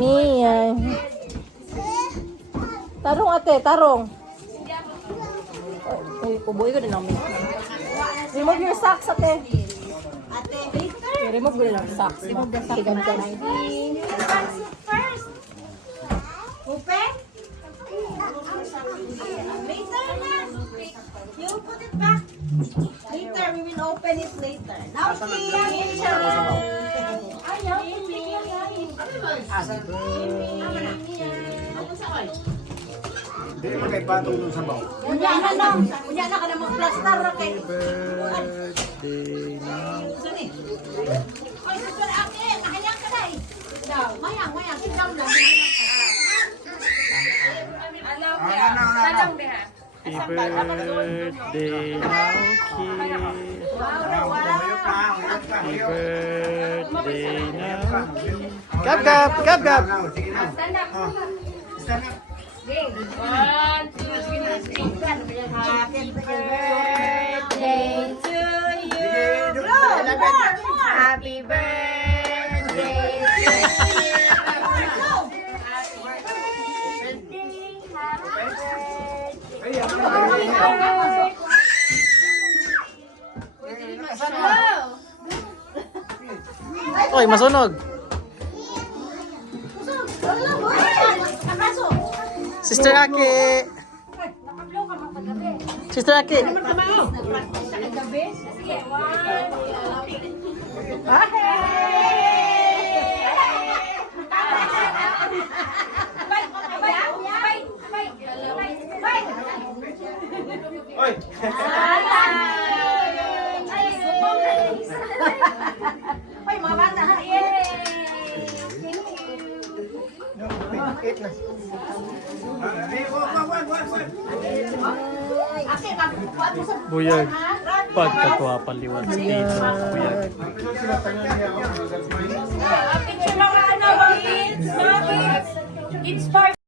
Mia. Tarong ate, tarong. Ay, kubuhay ko din namin. Remove your socks ate. Remove ko din ang socks. Remove the socks. First. Open. Later na. You put it back. Later, we will open it later. Now, see you later. Hindi mo kay patong dun sa baw. Unya na lang. Unya na ka na mag-plaster. Birthday now. Oy, saswala ate. Mahayang ka na eh. Mayang. Sit down lang. Happy birthday now, kid. Happy birthday now, kid. Gab. Sige na. Stand up. Stand up. One, two, three. Happy birthday to you. More. Happy birthday to you. Oy, masunog. Sister Aki. Sister Aki. Oy. Ay, mga bata. Buyag. Pagkatuwa paliwan sa dito. Buyag. Picture lang na ano, kids. Kids part.